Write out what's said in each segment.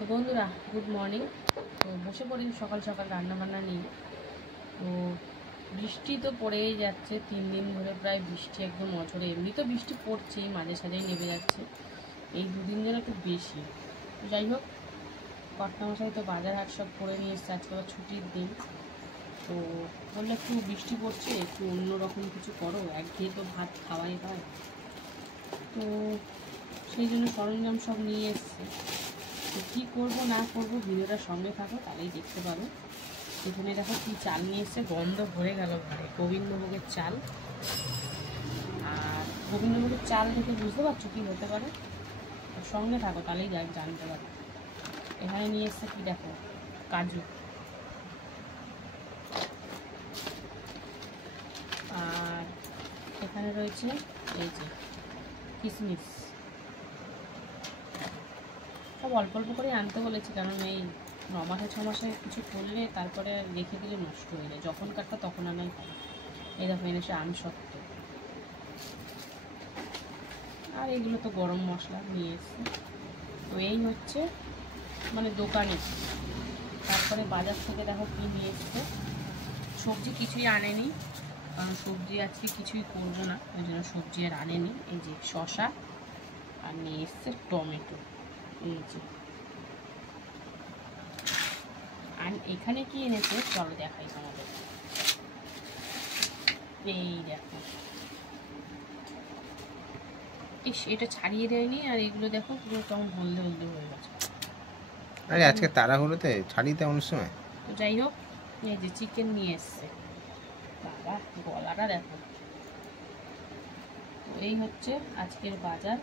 তো বন্ধুরা good morning. তো বসে পড়ি সকাল সকাল রান্নাবান্না নিয়ে। তো বৃষ্টি তো পড়েই যাচ্ছে 3 দিন ধরে, প্রায় বৃষ্টি একদম অঝরে। এমনি তো বৃষ্টি পড়ছেই, মাঝে সাঝেই নেমে যাচ্ছে, এই 2 দিন যেন একটু বেশি। যাই হোক, কর্তামশাই তো বাজার হাট সব করে নিয়ে এসছে, আজকে আবার ছুটির দিন। তো বললে একটু বৃষ্টি পড়ছে, একটু অন্যরকম কিছু করো, একঘেয়ে তো ভাত খাওয়াই হয়। তো সেই জন্য সরঞ্জাম সব নিয়ে এসছে। তো কী করবো না করবো ভিডিওটার সঙ্গে থাকো, তাহলেই দেখতে পাবে। এখানে দেখো কী চাল নিয়ে এসছে, গন্ধ ভরে গেল ঘরে, গোবিন্দভোগের চাল। আর গোবিন্দভোগের চাল দেখে বুঝতে পারছো কী হতে পারে, সঙ্গে থাকো তাহলেই জানতে পারো। এখানে নিয়ে এসছে কি দেখো, কাজু। আর এখানে রয়েছে এই যে কিশমিশ। সব অল্প অল্প করে আনতে বলেছি, কারণ এই 9 মাসে 6 মাসে কিছু করলে তারপরে রেখে দিলে নষ্ট হয়ে যায়, যখন কাটটা তখন আনাই হয়। এই দেখো এনেছে আমসত্ত্ব। আর এগুলো তো গরম মশলা নিয়ে এসছে। তো এই হচ্ছে মানে দোকানে। তারপরে বাজার থেকে দেখো কী নিয়ে এসছে। সবজি কিছুই আনেনি, কারণ সবজি আজকে কিছুই করবো না, ওই জন্য সবজি আর আনেনি। এই যে শসা, আর নিয়ে এসছে টমেটো। এই যে, আর এখানে কি এনেছে চলো দেখাই তোমাদের। এই দেখো, ইস এটা ছাড়িয়ে দেয়নি, আর এগুলো দেখো পুরো কেমন হলদে হলদে হয়ে গেছে। আরে আজকে তাড়াহুড়োতে ছাড়িয়ে দেয় অনেক সময়। তো যাই হোক, এই যে চিকেন নিয়ে এসছে। বাবা গলাটা দেখো। তো এই হচ্ছে আজকের বাজার।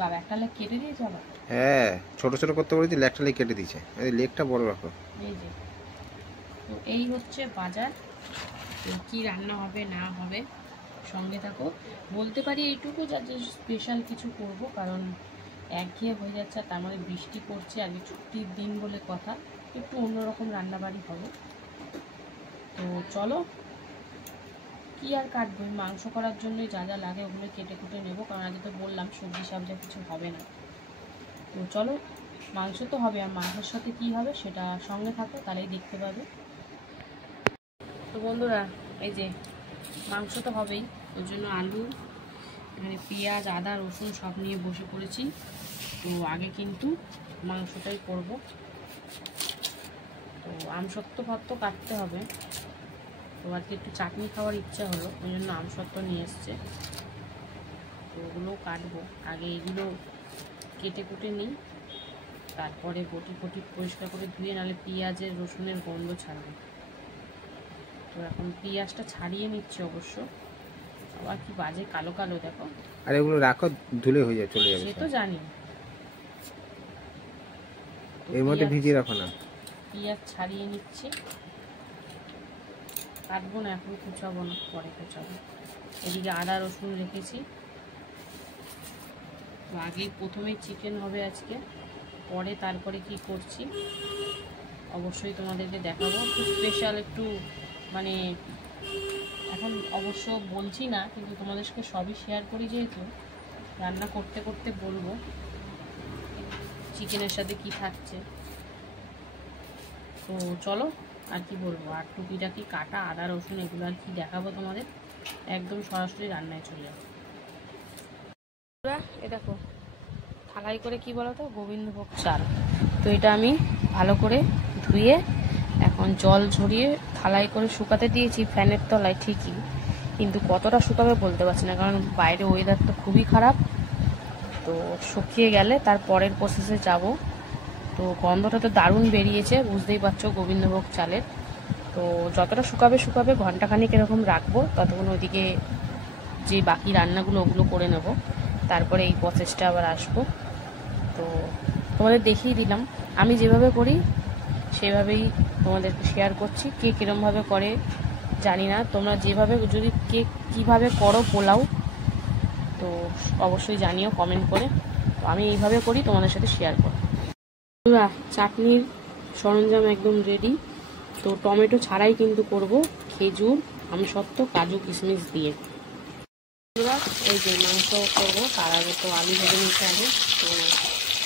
বাবা একটা লেগ কেটে দিয়েছে আবার। হ্যাঁ, ছোট ছোট করতে বলেছি, লেগটা লেগ কেটে দিয়েছে। এই লেগটা বড় রাখো। এই যে, তো এই হচ্ছে বাজার। কি রান্না হবে না হবে সঙ্গে থাকো। বলতে পারি এইটুকু, যাতে স্পেশাল কিছু করব, কারণ একঘেয়ে হয়ে যাচ্ছে। আর তার মধ্যে বৃষ্টি পড়ছে, আজকে ছুটির দিন বলে কথা, একটু অন্যরকম রান্নাবাড়ি হবে। তো চলো, কি আর কাটবো, মাংস করার জন্যই যা যা লাগে ওগুলো কেটে কুটে নেবো, কারণ আগে তো বললাম সবজি সবজি কিছু হবে না। তো চলো, মাংস তো হবে, আর মাংসের সাথে কি হবে সেটা সঙ্গে থাকো, তাহলেই দেখতে পাবে। তো বন্ধুরা এই যে মাংস তো হবেই, ওই জন্য আলু, এখানে পেঁয়াজ, আদা, রসুন সব নিয়ে বসে পড়েছি। তো আগে কিন্তু মাংসটাই করব। তো আমসত্ত্ব ফাত্ত্ব কাটতে হবে। তো আজকে একটু চাটনি খাওয়ার ইচ্ছা হলো, ওই জন্য আমসত্ত্ব নিয়ে এসছে। তো ওগুলো কাটবো, আগে এগুলো কেটে কুটে নিই, তারপরে বটি ফটি পরিষ্কার করে ধুয়ে, নাহলে পেঁয়াজের রসুনের গন্ধ ছাড়বে। তো এখন পেঁয়াজটা ছাড়িয়ে নিচ্ছি অবশ্য, আবার কি বাজে কালো কালো দেখো। আর এগুলো রাখো, ধুলে হয়ে যায়, চলে যাবে। সে তো জানি, এর মধ্যে ভিজিয়ে রাখো না। পেঁয়াজ ছাড়িয়ে নিচ্ছি, কাটবো না এখন, কুচাবো না, পরে কুচাবো। এদিকে আদা রসুন রেখেছি। তো আগে প্রথমে চিকেন হবে আজকে, পরে তারপরে কি করছি অবশ্যই তোমাদেরকে দেখাবো। একটু স্পেশাল, একটু মানে এখন অবশ্য বলছি না, কিন্তু তোমাদেরকে সবই শেয়ার করি, যেহেতু রান্না করতে করতে বলবো চিকেনের সাথে কি থাকছে। তো চলো, আর কি বলবো, আর টুকিটাকি কাটা আদা রসুন এগুলো আর কি দেখাবো তোমাদের, একদম সরাসরি রান্নায় চলে যাবো। এ দেখো থালাই করে কি বলো তো, গোবিন্দভোগ চাল। তো এটা আমি ভালো করে ধুয়ে এখন জল ঝরিয়ে থালাই করে শুকাতে দিয়েছি ফ্যানের তলায় ঠিকই, কিন্তু কতটা শুকাবে বলতে পারছি না, কারণ বাইরে ওয়েদার তো খুবই খারাপ। তো শুকিয়ে গেলে তার পরের প্রসেসে যাব। তো গন্ধটা তো দারুণ বেরিয়েছে, বুঝতেই পারছো গোবিন্দভোগ চালের। তো যতটা শুকাবে ঘন্টাখানিক এরকম রাখবো, ততক্ষণ ওইদিকে যে বাকি রান্নাগুলো ওগুলো করে নেব, তারপরে এই প্রসেসটা আবার আসবো। তো তোমাদের দেখিয়ে দিলাম, আমি যেভাবে করি সেভাবেই তোমাদেরকে শেয়ার করছি। কে কীরমভাবে করে জানি না, তোমরা যেভাবে, যদি কে কীভাবে করো পোলাও, তো অবশ্যই জানিও কমেন্ট করে। তো আমি এইভাবে করি, তোমাদের সাথে শেয়ার করব। চাটনির সরঞ্জাম একদম রেডি। তো টমেটো ছাড়াই কিন্তু করব, খেজুর, আমসত্ত্ব, কাজু কিশমিশ দিয়ে। এই যে মাংস করবো, তার আগে তো আলু ভেজে নিতে হবে।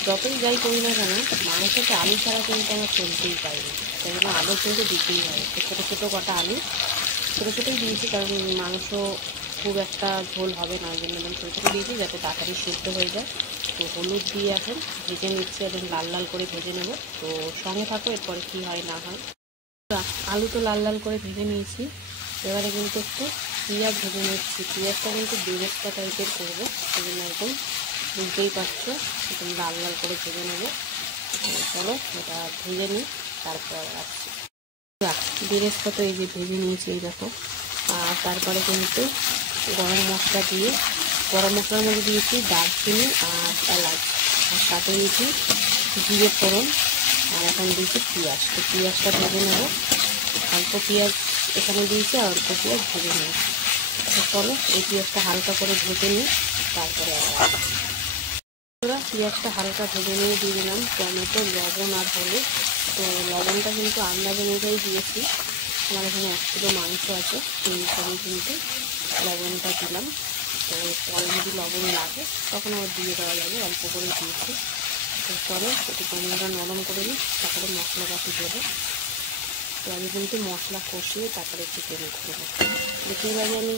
তো যতই যাই করি না কেন মাংসতে আলু ছাড়া কিন্তু আমার চলতেই পারিনি, সেই জন্য আলু কিন্তু দিতেই হয়। তো ছোটো ছোটো কটা আলু ছোটো ছোটোই দিয়েছি, কারণ মাংস খুব একটা ঝোল হবে না, ওই জন্য আমি ছোটো ছোটো দিয়েছি যাতে তাড়াতাড়ি সিদ্ধ হয়ে যায়। তো হলুদ দিয়ে এখন ভেজে নিচ্ছি, এবং লাল লাল করে ভেজে নেব। তো সঙ্গে থাকো, এরপরে কী হয় না হয়। আলু তো লাল লাল করে ভেজে নিয়েছি, এবারে কিন্তু একটু পেঁয়াজ ভেজে নিচ্ছি। পেঁয়াজটা কিন্তু বেরেস্তা টাইপের করবো, সেই জন্য একদম বুঝতেই পারছো একদম লাল লাল করে ভেজে নেবো। চলো এটা ভেজে নিই, তারপর আসছি। বেরেস্তা তো এই যে ভেজে নিয়েছি, এই দেখো। আর তারপরে কিন্তু গরম মশলা দিয়ে, গরম মশলার মধ্যে দিয়েছি দারচিনি আর এলাচ, আর সাথে দিয়েছি জিরে ফোড়ন, আর এখন দিয়েছি পেঁয়াজ। তো পেঁয়াজটা ভেজে নেবো, অল্প পেঁয়াজ এখানে দিয়েছি আর অল্প পেঁয়াজ ভেজে নিয়েছি। তো চলো এই পেঁয়াজটা হালকা করে ভেজে নিই, তারপরে আবার পেঁয়াজটা হালকা ভেজে নিয়ে দিয়ে দিলাম টমেটো, লবণ আর হলুদ। তো লবণটা কিন্তু আন্দাজ অনুযায়ী দিয়েছি, আমার এখানে 1 কিলো মাংস আছে, সেই হিসাবে কিন্তু লবণটা দিলাম। তো পরে যদি লবণ লাগে তখন আবার দিয়ে দেওয়া যাবে, অল্প করে দিয়েছি। তো চলো একটু টমেটোটা নরম করে নিই, তারপরে মশলাপাতি দেবো। তো আমি কিন্তু মশলা কষিয়ে তারপরে চিকেন করবো। বেশিরভাগই আমি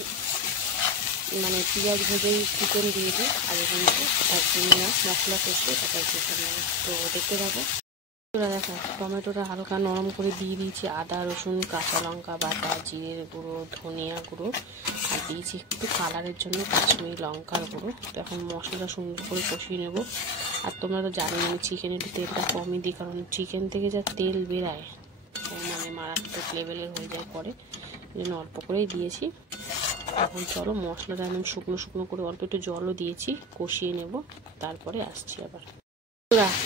মানে পেঁয়াজ ভেজেই চিকেন দিয়ে দিই, আগে কিন্তু একদমই না, মশলা কষিয়ে তারপরে চিকেন নেবো। তো দেখতে পাবো। দেখো টমেটোটা হালকা নরম করে দিয়ে দিয়েছি, আদা রসুন কাঁচা লঙ্কা বাটা, জিরের গুঁড়ো, ধনিয়া গুঁড়ো, আর দিয়েছি একটু কালারের জন্য কাশ্মীরি লঙ্কার গুঁড়ো। তো এখন মশলাটা সুন্দর করে কষিয়ে নেব। আর তোমরা তো জানো আমি চিকেনে একটু তেলটা কমই দিই, কারণ চিকেন থেকে যা তেল বেরায় মানে মারাত্মক লেভেলের হয়ে যায় পরে, এই জন্য অল্প করেই দিয়েছি। এখন চলো মশলাটা আমি শুকনো শুকনো করে অল্প একটু জলও দিয়েছি, কষিয়ে নেব, তারপরে আসছি আবার।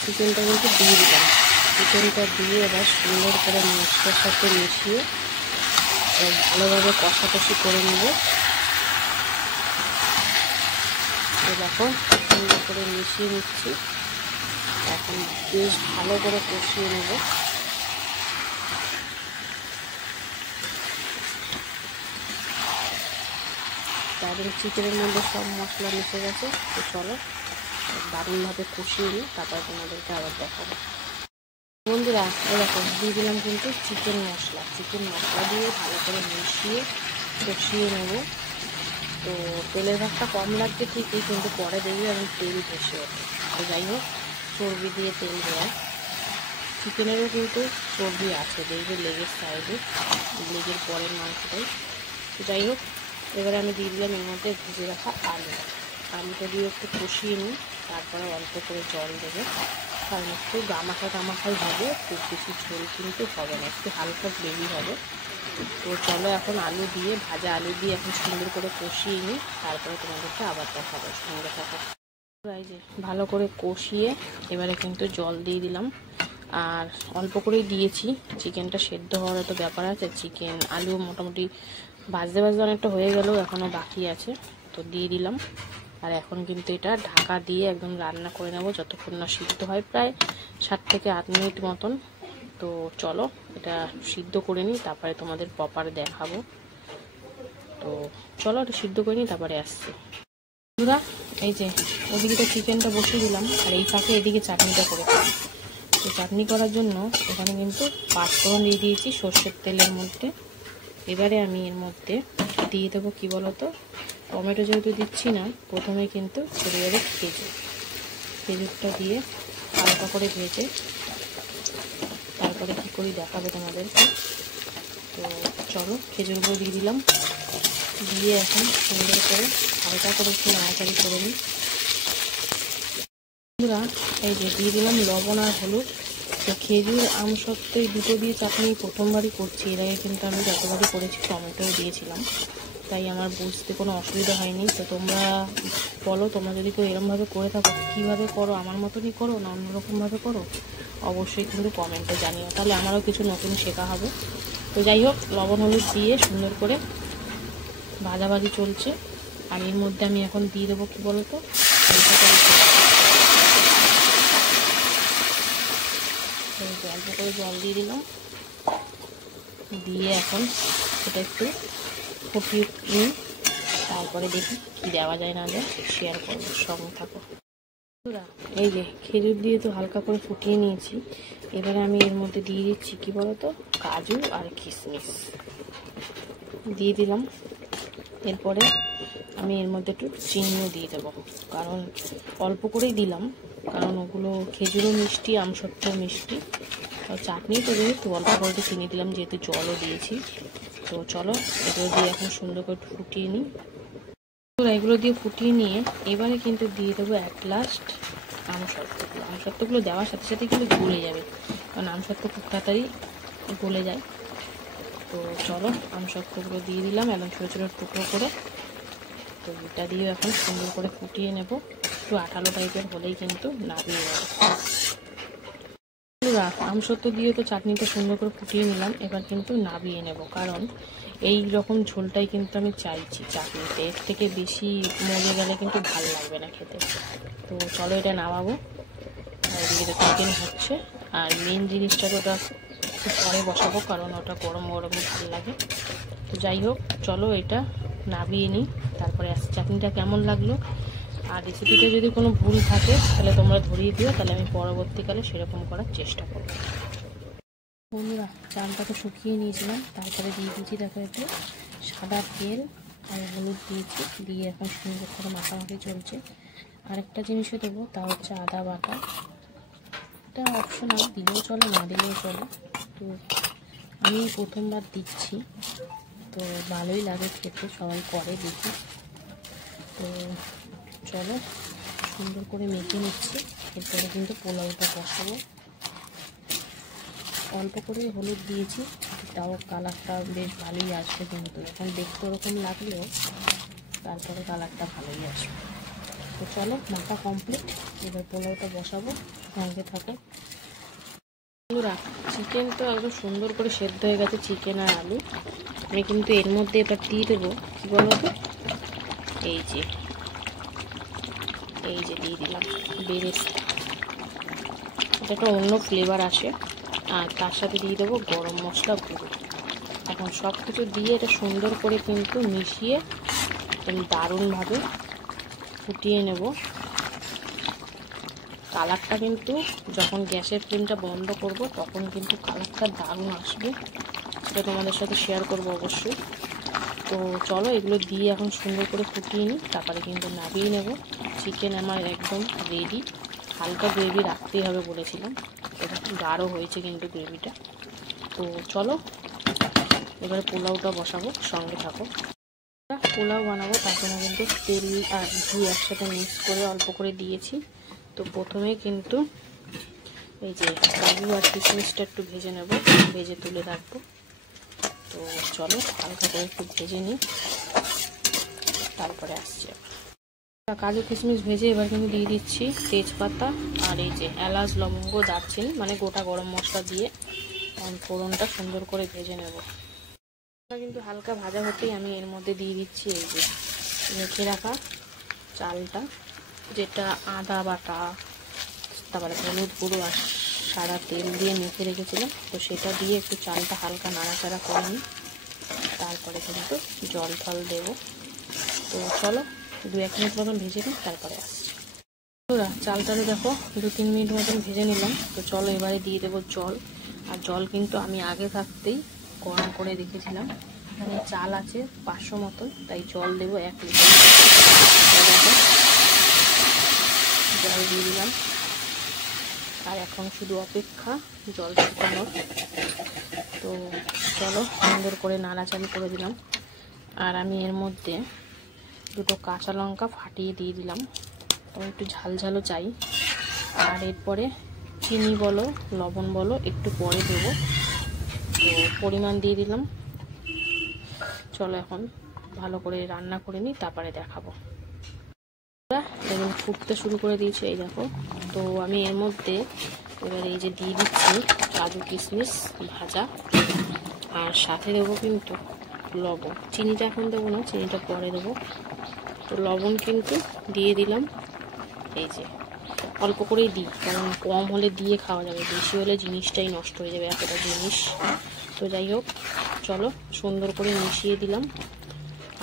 চিকেনটা কিন্তু দিয়ে দিলাম, চিকেনটা দিয়ে এবার সুন্দর করে মশলার সাথে মিশিয়ে ভালোভাবে কষাকষি করে নেব। তো দেখো সুন্দর করে মিশিয়ে নিচ্ছি, এখন বেশ ভালো করে কষিয়ে নেব। তারপরে চিকেনের মধ্যে সব মশলা মিশে গেছে। তো চলো দারুণভাবে কষিয়ে নিই, তারপর তোমাদেরকে আবার দেখাবো। বন্ধুরা এরকম দিয়ে দিলাম কিন্তু চিকেন মশলা দিয়ে ভালো করে মিশিয়ে কষিয়ে নেব। তো তেলের ভাগটা কম লাগছে ঠিকই, কিন্তু পরে দেখবে এবং তেল ভেসে ওঠে। তো যাই হোক, চর্বি দিয়ে তেল দেওয়া, চিকেনেরও কিন্তু চর্বি আছে, দেখবে লেগের সাইডে, লেগের পরের মাংসটাই। তো যাই হোক, এবারে আমি দিয়ে দিলাম এর মধ্যে ভেজে রাখা আলুটা দিয়ে একটু কষিয়ে নিই, তারপরে অল্প করে জল দেবে, কারণ একটু গামাখাই হবে, খুব বেশি ঝোল কিন্তু হবে না, একটু হালকা গ্রেভি হবে। তো চলো এখন ভাজা আলু দিয়ে এখন সুন্দর করে কষিয়ে নিই, তারপরে তোমাদেরকে আবার দেখাবো, সঙ্গে থাকো। এই যে ভালো করে কষিয়ে এবারে কিন্তু জল দিয়ে দিলাম, আর অল্প করেই দিয়েছি, চিকেনটা সেদ্ধ হওয়ার তো ব্যাপার আছে। চিকেন আলু মোটামুটি ভাজতে অনেকটা হয়ে গেলেও এখনও বাকি আছে, তো দিয়ে দিলাম। আর এখন কিন্তু এটা ঢাকা দিয়ে একদম রান্না করে নেব যতক্ষণ না সিদ্ধ হয়, প্রায় 7 থেকে 8 মিনিট মতন। তো চলো এটা সিদ্ধ করে নিই, তারপরে তোমাদের প্রপার দেখাবো। তো চলো এটা সিদ্ধ করে নিই, তারপরে আসছি। বন্ধুরা এই যে ওদিকে তো চিকেনটা বসিয়ে দিলাম, আর এই ফাঁকে এদিকে চাটনিটা করে দিলাম। তো চাটনি করার জন্য এখানে কিন্তু 5 ফোড়ন দিয়ে দিয়েছি সর্ষের তেলের মধ্যে। এবারে আমি এর মধ্যে দিয়ে দেবো কি বলতো, টমেটো যেহেতু দিচ্ছি না, প্রথমে কিন্তু ছেড়ে যাবে খেজুরটা দিয়ে হালকা করে ভেজে তারপরে কী করি দেখাবে তোমাদেরকে। তো চলো খেজুরগুলো দিয়ে দিলাম, দিয়ে এখন সুন্দর করে হালকা করে একটু নাড়াচাড়ি করে নিই। বন্ধুরা এই যে দিয়ে দিলাম লবণ আর হলুদ। তো খেজুর আমসত্ত্বে দুটো দিয়ে চাটনি প্রথমবারই করছি, এর আগে কিন্তু আমি যতবারই করেছি টমেটোও দিয়েছিলাম, তাই আমার বুঝতে কোনো অসুবিধা হয়নি। তো তোমরা বলো, তোমরা যদি কেউ এরকমভাবে করে থাকো কীভাবে করো, আমার মতনই করো না অন্যরকমভাবে করো, অবশ্যই কিন্তু কমেন্টে জানিও, তাহলে আমারও কিছু নতুন শেখা হবে। তো যাই হোক, লবণ হলুদ দিয়ে সুন্দর করে ভাজাভাজি চলছে, আর এর মধ্যে আমি এখন দিয়ে দেবো কী বলো তো, অল্প করে জল দিয়ে দিলাম, দিয়ে এখন এটা একটু ফুটিয়ে নিই, তারপরে দেখি কী দেওয়া যায় না যায় শেয়ার করবো, সঙ্গে থাকো। এই যে খেজুর দিয়ে তো হালকা করে ফুটিয়ে নিয়েছি। এবারে আমি এর মধ্যে দিয়ে দিচ্ছি কি বলতো, কাজু আর কিশমিশ দিয়ে দিলাম। এরপরে আমি এর মধ্যে একটু চিনিও দিয়ে দেবো, কারণ অল্প করেই দিলাম, কারণ ওগুলো খেজুরও মিষ্টি, আমসত্ত্বও মিষ্টি, চাটনি তো যেহেতু অল্প করে চিনি দিলাম, যেহেতু জলও দিয়েছি। তো চলো এগুলো দিয়ে এখন সুন্দর করে ফুটিয়ে নিই। এগুলো দিয়ে ফুটিয়ে নিয়ে এবারে কিন্তু দিয়ে দেবো এক গ্লাস আমসত্ত্বগুলো। আমসত্ত্বগুলো দেওয়ার সাথে সাথে কিন্তু গলে যাবে, কারণ আমসত্ত্ব খুব তাড়াতাড়ি গলে যায়। তো চলো আমসত্ত্বগুলো দিয়ে দিলাম একদম ছোটো ছোটো টুকরো করে। তো এটা দিয়ে এখন সুন্দর করে ফুটিয়ে নেব, একটু আঠালো টাইপের হলেই কিন্তু নামিয়ে নেব। আমসত্ত্ব দিয়ে তো চাটনিটা সুন্দর করে ফুটিয়ে নিলাম, এবার কিন্তু নামিয়ে নেব, কারণ এই রকম ঝোলটাই কিন্তু আমি চাইছি চাটনিতে, এর থেকে বেশি মজে গেলে কিন্তু ভালো লাগবে না খেতে। তো চলো এটা নামাবো। আর এদিকে চিকেন হচ্ছে, আর মেন জিনিসটা তো ওটা একটু পরে বসাবো, কারণ ওটা গরম গরম ভালো লাগে। তো যাই হোক চলো এটা নামিয়ে নিই, তারপরে চাটনিটা কেমন লাগলো। আর রেসিপিটা যদি কোনো ভুল থাকে তাহলে তোমরা ধরিয়ে দিও, তাহলে আমি পরবর্তীকালে সেরকম করার চেষ্টা করব। বন্ধুরা চালটাকে শুকিয়ে নিয়েছিলাম, তারপরে দিয়ে দিয়েছি দেখো একটু সাদা তেল আর হলুদ দিয়েছি, দিয়ে এখন সুন্দর করে মাখামাখি চলছে। আরেকটা জিনিসও দেবো, তা হচ্ছে আদা বাটা। এটা অপশনাল, দিলেও চলে না দিলেও চলে, তো আমি প্রথমবার দিচ্ছি, তো ভালোই লাগে খেতে, সবাই করে দেখি। তো চলো সুন্দর করে মেখে নিচ্ছি, এরপরে কিন্তু পোলাওটা বসাবো। অল্প করে হলুদ দিয়েছি, তাও কালারটা বেশ ভালোই আসবে, কিন্তু এখন দেখতে ওরকম লাগলেও তারপরে কালারটা ভালোই আসবে। তো চলো মাখা কমপ্লিট, এবার পোলাওটা বসাবো, সঙ্গে থাকো। চিকেন তো একদম সুন্দর করে সেদ্ধ হয়ে গেছে, চিকেন আর আলু। আমি কিন্তু এর মধ্যে এবার দিয়ে দেবো কি বলো তো, এই যে দিয়ে দিলাম বেরেস্তা, এটা একটা অন্য ফ্লেভার আসে। আর তার সাথে দিয়ে দেবো গরম মশলা গুঁড়ো। এখন সব কিছু দিয়ে এটা সুন্দর করে কিন্তু মিশিয়ে দারুণভাবে ফুটিয়ে নেব। কালারটা কিন্তু যখন গ্যাসের ফ্লেমটা বন্ধ করব তখন কিন্তু কালারটা দারুণ আসবে, এটা তোমাদের সাথে শেয়ার করব অবশ্যই। তো চলো এগুলো দিয়ে এখন সুন্দর করে ফুটিয়ে নিই, তারপরে কিন্তু নামিয়ে নেব। চিকেন আমার একদম রেডি, হালকা গ্রেভি রাখতেই হবে বলেছিলাম, এটা গাঢ় হয়েছে কিন্তু গ্রেভিটা। তো চলো এবারে পোলাওটা বসাবো, সঙ্গে থাকো। পোলাও বানাবো, তার জন্য কিন্তু তেল আর ঘি একসাথে মিক্স করে অল্প করে দিয়েছি। তো প্রথমে কিন্তু এই যে কাজু আর কিশমিশটা একটু ভেজে নেব, ভেজে তুলে রাখবো। তো চলো হালকা করে একটু ভেজে নিই, তারপরে আসছি। কাজু কিশমিশ ভেজে এবার কিন্তু দিয়ে দিচ্ছি তেজপাতা আর এই যে এলাচ লবঙ্গ দারচিনি, মানে গোটা গরম মশলা দিয়ে ফোড়নটা সুন্দর করে ভেজে নেব। কিন্তু হালকা ভাজা হতেই আমি এর মধ্যে দিয়ে দিচ্ছি এই যে মেখে রাখা চালটা, যেটা আদা বাটা, তারপরে হলুদ গুঁড়ো আর সাদা তেল দিয়ে মেখে রেখেছিলাম। তো সেটা দিয়ে একটু চালটা হালকা নাড়াচাড়া করে নিই, তারপরে কিন্তু জল ফল দেবো। তো চলো 2-1 মিনিট মতন ভেজে নিই, তারপরে আসছি। চালটারে দেখো 2-3 মিনিট মতন ভেজে নিলাম। তো চলো এবারে দিয়ে দেবো জল, আর জল কিন্তু আমি আগে থাকতেই গরম করে রেখেছিলাম। এখানে চাল আছে 500 মতন, তাই জল দেবো 1 লিটার। জল দিয়ে দিলাম, আর এখন শুধু অপেক্ষা জল শুকানোর। তো চলো সুন্দর করে নাড়াচাড়ি করে দিলাম, আর আমি এর মধ্যে 2টো কাঁচা লঙ্কা ফাটিয়ে দিয়ে দিলাম, আমি একটু ঝাল ঝালও চাই। আর এরপরে চিনি বলো লবণ বলো একটু পরে দেবো, তো পরিমাণ দিয়ে দিলাম। চলো এখন ভালো করে রান্না করে নিই, তারপরে দেখাবো। দেখুন ফুটতে শুরু করে দিয়েছে, এই দেখো। তো আমি এর মধ্যে এবার এই যে দিয়ে দিচ্ছি কাজু কিশমিশ ভাজা, আর সাথে দেবো কিন্তু লবণ। চিনিটা এখন দেবো না, চিনিটা পরে দেবো। তো লবণ কিন্তু দিয়ে দিলাম, এই যে অল্প করেই দিই, কারণ কম হলে দিয়ে খাওয়া যাবে, বেশি হলে জিনিসটাই নষ্ট হয়ে যাবে, এতটা জিনিস। তো যাই হোক চলো সুন্দর করে মিশিয়ে দিলাম,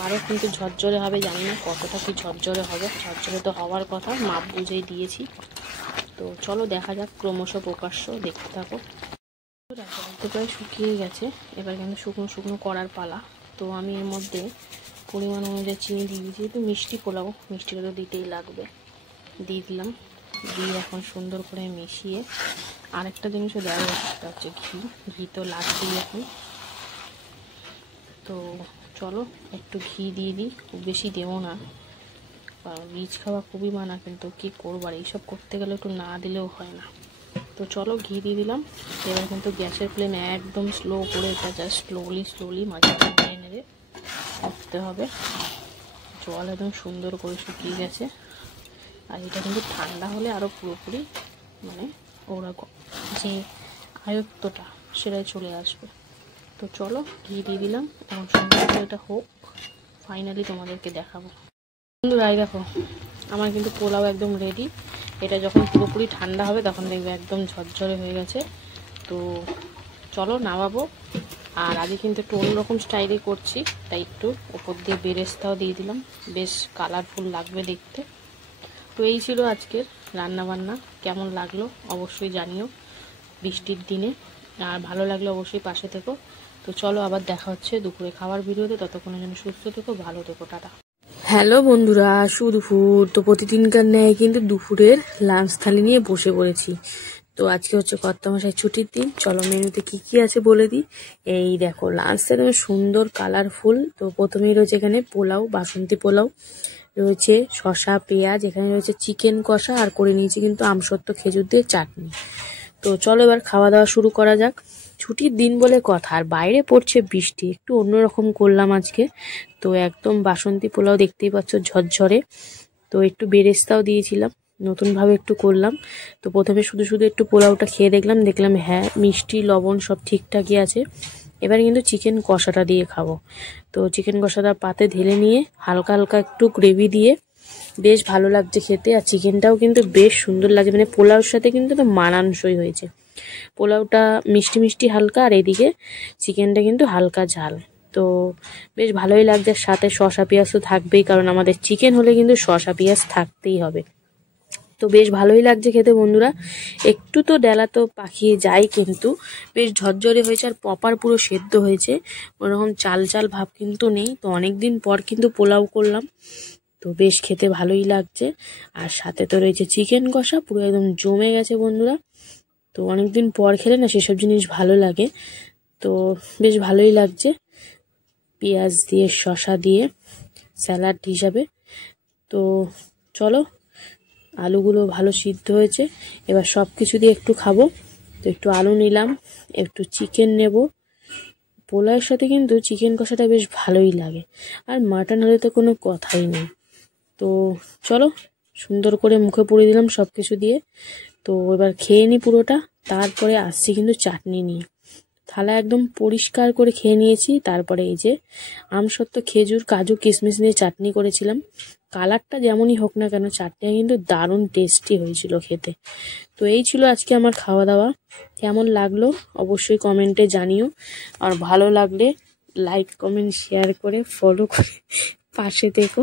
আরও কিন্তু ঝরঝরে হবে, জানি না কতটা কি ঝরঝরে হবে। ঝরঝরে তো হওয়ার কথা, মাপ বুঝেই দিয়েছি। তো চলো দেখা যাক, ক্রমশ প্রকাশ্য দেখতে থাকো। তো প্রায় শুকিয়ে গেছে, এবার কিন্তু শুকনো শুকনো করার পালা। তো আমি এর মধ্যে পরিমাণ অনুযায়ী চিনি দিয়ে দিয়েছি, একটু মিষ্টি পোলাও, মিষ্টিটা তো দিতেই লাগবে, দিয়ে দিলাম। দিয়ে এখন সুন্দর করে মিশিয়ে আরেকটা জিনিসও দেওয়া হচ্ছে, সেটা হচ্ছে ঘি। ঘি তো লাগবেই এখন। তো চলো একটু ঘি দিয়ে দিই, খুব বেশি দেবো না, কারণ রিচ খাওয়া খুবই মানা, কিন্তু কী করবো, আর এইসব করতে গেলে একটু না দিলেও হয় না। তো চলো ঘি দিয়ে দিলাম। এবার কিন্তু গ্যাসের ফ্লেম একদম স্লো করে এটা জাস্ট স্লোলি মাঝে নেড়ে নেড়ে করতে হবে। জল একদম সুন্দর করে শুকিয়ে গেছে, আর এটা কিন্তু ঠান্ডা হলে আরও পুরোপুরি মানে ওরকম যে আয়ত্তটা সেটাই চলে আসবে। তো চলো ঘি দিয়ে দিলাম, এখন সুন্দর করে এটা হোক, ফাইনালি তোমাদেরকে দেখাবো। বন্ধুরা এই দেখো, আমার কিন্তু পোলাও একদম রেডি। এটা যখন পুরোপুরি ঠান্ডা হবে তখন দেখবে একদম ঝরঝরে হয়ে গেছে। তো চলো নামাবো। আর আগে কিন্তু একটু অন্যরকম স্টাইলে করছি, তাই একটু ওপর দিয়ে বেরেস্তাও দিয়ে দিলাম, বেশ কালারফুল লাগবে দেখতে। তো এই ছিল আজকের রান্নাবান্না, কেমন লাগলো অবশ্যই জানিও বৃষ্টির দিনে, আর ভালো লাগলে অবশ্যই পাশে থেকো। তো চলো আবার দেখা হচ্ছে দুপুরে খাবার ভিডিওতে, ততক্ষণের জন্য সুস্থ থেকো, ভালো থেকো, টাটা। হ্যালো বন্ধুরা, শুভ দুপুর। তো প্রতিদিনকার ন্যায় কিন্তু দুপুরের লাঞ্চ থালি নিয়ে বসে পড়েছি। তো আজকে হচ্ছে কর্তামশাই ছুটির দিন, চলো মেনুতে কি কি আছে বলে দিই। এই দেখো লাঞ্চটা সুন্দর কালারফুল। তো প্রথমেই রয়েছে এখানে পোলাও, বাসন্তী পোলাও, রয়েছে শসা পেঁয়াজ, এখানে রয়েছে চিকেন কষা, আর করে নিয়েছি কিন্তু আমসত্ত্ব খেজুর দিয়ে চাটনি। তো চলো এবার খাওয়া দাওয়া শুরু করা যাক। ছুটির দিন বলে কথা, আর বাইরে পড়ছে বৃষ্টি, একটু অন্যরকম করলাম আজকে। তো একদম বাসন্তী পোলাও দেখতেই পাচ্ছ ঝরঝরে। তো একটু বেরেস্তাও দিয়েছিলাম, নতুনভাবে একটু করলাম। তো প্রথমে শুধু একটু পোলাওটা খেয়ে দেখলাম হ্যাঁ মিষ্টি লবণ সব ঠিকঠাকই আছে। এবার কিন্তু চিকেন কষাটা দিয়ে খাবো। তো চিকেন কষাটা পাতে ঢেলে নিয়ে হালকা হালকা একটু গ্রেভি দিয়ে বেশ ভালো লাগছে খেতে, আর চিকেনটাও কিন্তু বেশ সুন্দর লাগছে, মানে পোলাওর সাথে কিন্তু তো মানানসই হয়েছে। পোলাওটা মিষ্টি মিষ্টি হালকা, আর এদিকে চিকেনটা কিন্তু হালকা ঝাল। তো বেশ ভালোই লাগছে, সাথে শসা পেঁয়াজ তো থাকবেই, কারণ আমাদের চিকেন হলে কিন্তু শসা পেঁয়াজ থাকতেই হবে। তো বেশ ভালোই লাগছে খেতে বন্ধুরা। একটু তো ডেলা তো পাকিয়ে যায়, কিন্তু বেশ ঝরঝরে হয়েছে, আর প্রপার পুরো সেদ্ধ হয়েছে, ওরকম চাল চাল ভাব কিন্তু নেই। তো অনেকদিন পর কিন্তু পোলাও করলাম, তো বেশ খেতে ভালোই লাগছে। আর সাথে তো রয়েছে চিকেন কষা, পুরো একদম জমে গেছে বন্ধুরা। তো অনেকদিন পর খেলে না সেসব জিনিস ভালো লাগে। তো বেশ ভালোই লাগছে, পেঁয়াজ দিয়ে শসা দিয়ে স্যালাড হিসাবে। তো চলো, আলুগুলো ভালো সিদ্ধ হয়েছে, এবার সব কিছু দিয়ে একটু খাবো। তো একটু আলু নিলাম, একটু চিকেন নেব। পোলাওয়ের সাথে কিন্তু চিকেন কষাটা বেশ ভালোই লাগে, আর মাটন হলে তো কোনো কথাই নেই। তো চলো সুন্দর করে মুখে পুড়ে দিলাম সব কিছু দিয়ে। তো এবার খেয়ে নিই পুরোটা, তারপরে আসছি কিন্তু চাটনি নিয়ে। থালা একদম পরিষ্কার করে খেয়ে নিয়েছি। তারপরে এই যে আমসত্ত্ব খেজুর কাজু কিশমিশ দিয়ে চাটনি করেছিলাম। কালারটা যেমনই হোক না কেন, চাটনিটা কিন্তু দারুণ টেস্টি হয়েছিল খেতে। তো এই ছিল আজকে আমার খাওয়া দাওয়া, কেমন লাগলো অবশ্যই কমেন্টে জানিও, আর ভালো লাগলে লাইক কমেন্ট শেয়ার করে ফলো করে পাশে থেকো।